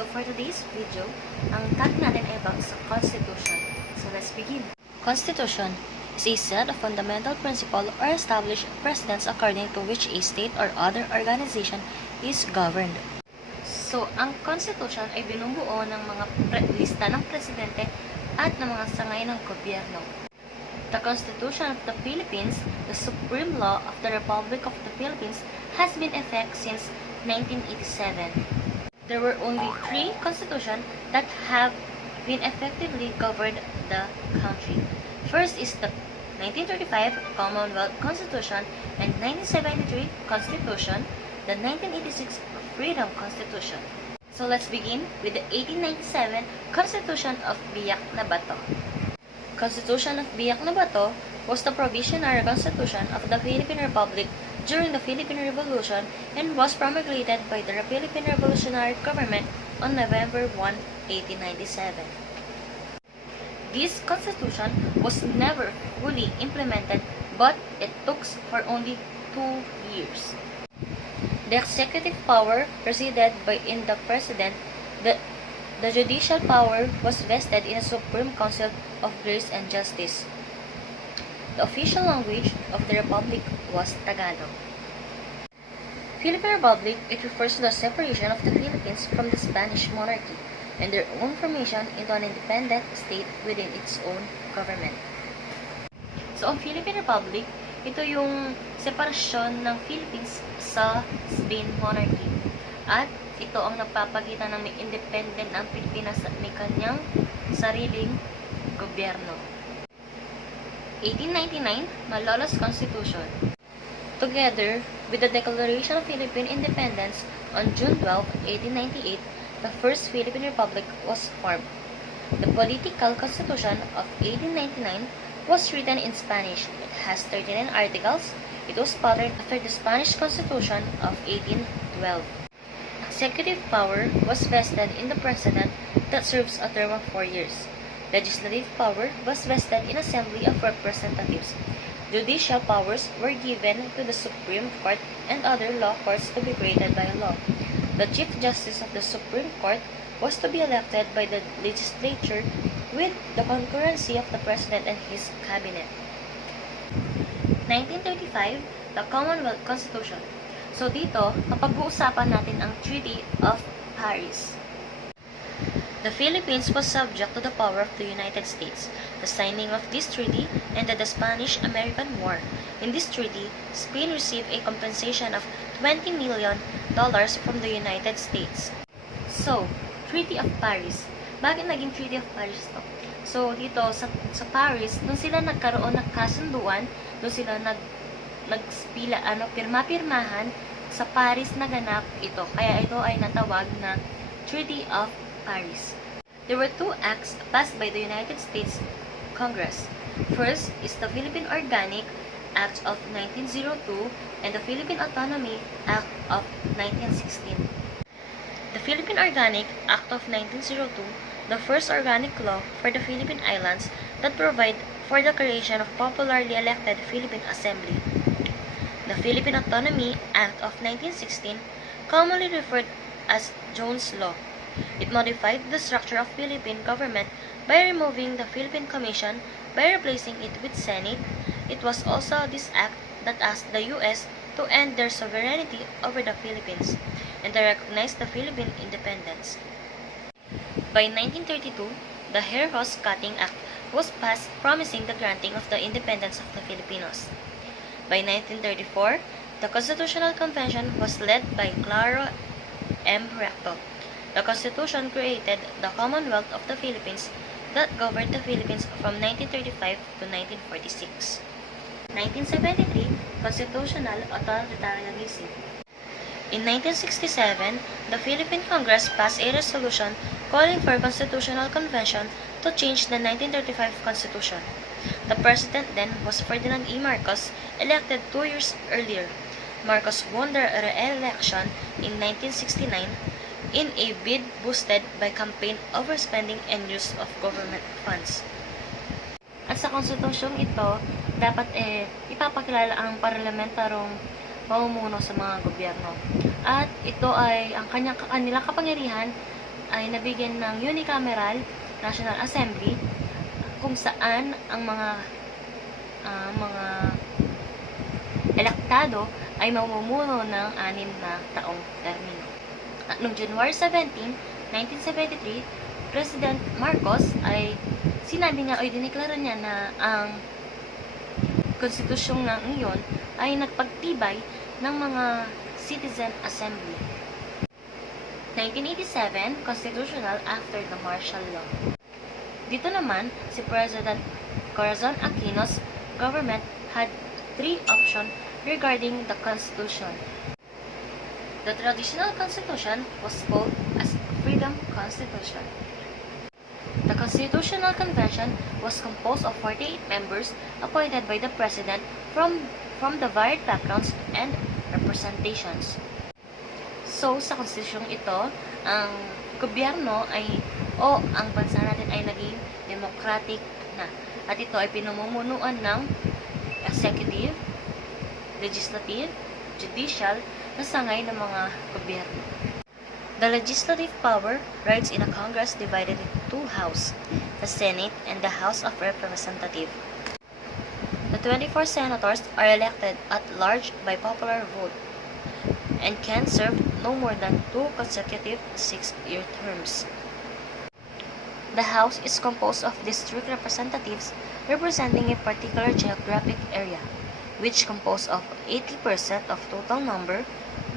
So for today's video, ang topic natin ay about sa Constitution. So let's begin. Constitution is a set of fundamental principles or established precedents according to which a state or other organization is governed. So, ang Constitution ay binubuo ng mga lista ng presidente at ng mga sangay ng gobyerno. The Constitution of the Philippines, the supreme law of the Republic of the Philippines, has been in effect since 1987. There were only 3 constitutions that have been effectively governed the country. First is the 1935 Commonwealth Constitution and 1973 Constitution, the 1986 Freedom Constitution. So let's begin with the 1897 Constitution of Biak na Bato. Constitution of Biak na Bato was the provisionary constitution of the Philippine Republic during the Philippine Revolution and was promulgated by the Philippine Revolutionary Government on November 1, 1897. This constitution was never fully implemented, but it took for only 2 years. The executive power resided in the president. The judicial power was vested in a Supreme Council of Grace and Justice. The official language of the Republic was Tagalog. Philippine Republic, it refers to the separation of the Philippines from the Spanish monarchy and their own formation into an independent state within its own government. So, ang Philippine Republic, ito yung separasyon ng Philippines sa Spain monarchy. At ito ang nagpapakita ng may independent ang Pilipinas at may kanyang sariling gobyerno. 1899, Malolos Constitution. Together with the Declaration of Philippine Independence on June 12, 1898, the First Philippine Republic was formed. The Political Constitution of 1899 was written in Spanish. It has 39 articles. It was patterned after the Spanish Constitution of 1812. Executive power was vested in the President that serves a term of 4 years. Legislative power was vested in Assembly of Representatives. Judicial powers were given to the Supreme Court and other law courts to be created by law. The Chief Justice of the Supreme Court was to be elected by the legislature with the concurrency of the President and his cabinet. 1935, the Commonwealth Constitution. So dito, kapag-uusapan natin ang Treaty of Paris. The Philippines was subject to the power of the United States. The signing of this treaty ended the Spanish-American War. In this treaty, Spain received a compensation of $20 million from the United States. So, Treaty of Paris. Bakit naging Treaty of Paris to? So, dito sa Paris, doon sila nagkaroon ng kasunduan, doon sila pirma-pirmahan sa Paris na ganap ito. Kaya ito ay natawag na Treaty of Paris. There were 2 acts passed by the United States Congress. First is the Philippine Organic Act of 1902 and the Philippine Autonomy Act of 1916. The Philippine Organic Act of 1902, the first organic law for the Philippine Islands that provide for the creation of popularly elected Philippine Assembly. The Philippine Autonomy Act of 1916, commonly referred as Jones Law. It modified the structure of Philippine government by removing the Philippine Commission by replacing it with Senate. It was also this act that asked the U.S. to end their sovereignty over the Philippines and to recognize the Philippine independence. By 1932, the Hair Horse Cutting Act was passed promising the granting of the independence of the Filipinos. By 1934, the Constitutional Convention was led by Claro M. Recto. The Constitution created the Commonwealth of the Philippines that governed the Philippines from 1935 to 1946. 1973, Constitutional Authoritarianism. In 1967, the Philippine Congress passed a resolution calling for a constitutional convention to change the 1935 Constitution. The president then was Ferdinand E. Marcos, elected 2 years earlier. Marcos won the re-election in 1969 in a bid boosted by campaign overspending and use of government funds. At sa konstitusyong ito, dapat ipapakilala ang parlamentarong pamumuno sa mga gobyerno. At ito ay ang kanilang kapangyarihan ay nabigyan ng unicameral National Assembly kung saan ang mga elektado ay mamumuno ng 6 na taong termino. At noong January 17, 1973, President Marcos ay sinabi niya o dineklara niya na ang konstitusyong ng iyon ay nagpagtibay ng mga Citizen Assembly. 1987, constitutional after the martial law. Dito naman, si President Corazon Aquino's government had 3 options regarding the Constitution. The traditional Constitution was called as Freedom Constitution. The Constitutional Convention was composed of 48 members appointed by the President from the varied backgrounds and representations. So, sa konstitusyong ito, ang gobyerno ang bansa natin ay naging democratic na. At ito ay pinamumunuan ng executive, legislative, judicial, na sangay ng mga gobyerno. The legislative power rides in a Congress divided into 2 houses, the Senate and the House of Representatives. The 24 senators are elected at large by popular vote and can serve no more than 2 consecutive 6-year terms. The House is composed of district representatives representing a particular geographic area, which compose of 80% of total number,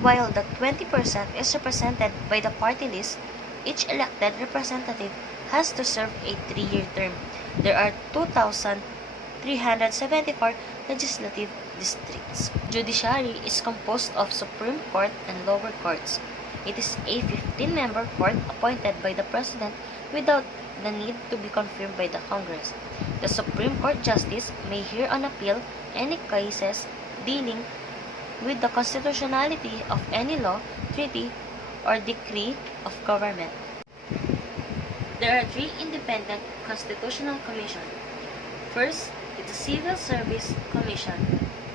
while the 20% is represented by the party list. Each elected representative has to serve a 3-year term. There are 2,374 legislative districts. Judiciary is composed of Supreme Court and lower courts. It is a 15-member court appointed by the President without the need to be confirmed by the Congress. The Supreme Court Justice may hear on appeal any cases dealing with the constitutionality of any law, treaty, or decree of government. There are 3 independent constitutional commissions. First is the Civil Service Commission.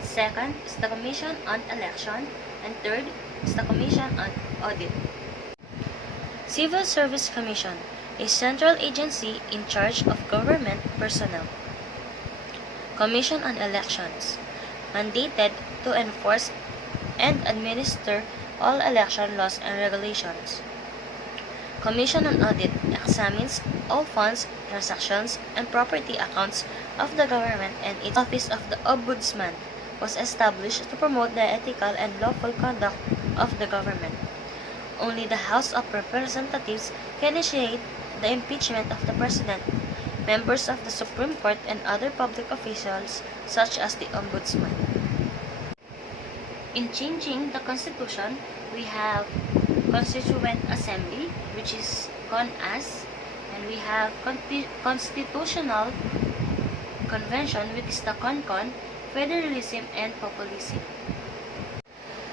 Second is the Commission on Election. And third is the Commission on Audit. Civil Service Commission, a central agency in charge of government personnel. Commission on Elections, mandated to enforce and administer all election laws and regulations. Commission on Audit examines all funds, transactions, and property accounts of the government, and its Office of the Ombudsman was established to promote the ethical and lawful conduct of the government. Only the House of Representatives can initiate the impeachment of the President, members of the Supreme Court, and other public officials such as the Ombudsman. In changing the Constitution, we have Constituent Assembly, which is CONAS, and we have Constitutional Convention, which is the CONCON, Federalism and Populism.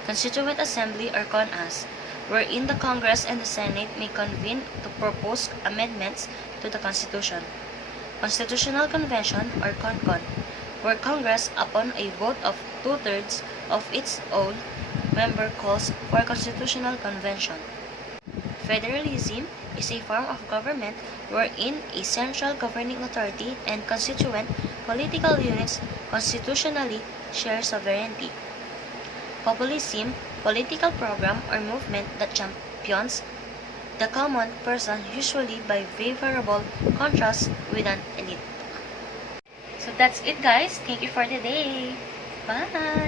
Constituent Assembly or CONAS, wherein the Congress and the Senate may convene to propose amendments to the Constitution. Constitutional Convention or CONCON, where Congress, upon a vote of 2/3 of its own member, calls for a Constitutional Convention. Federalism is a form of government wherein a central governing authority and constituent political units constitutionally share sovereignty. Populism, political program or movement that champions the common person, usually by favorable contrast with an elite. So that's it, guys. Thank you for today. Bye!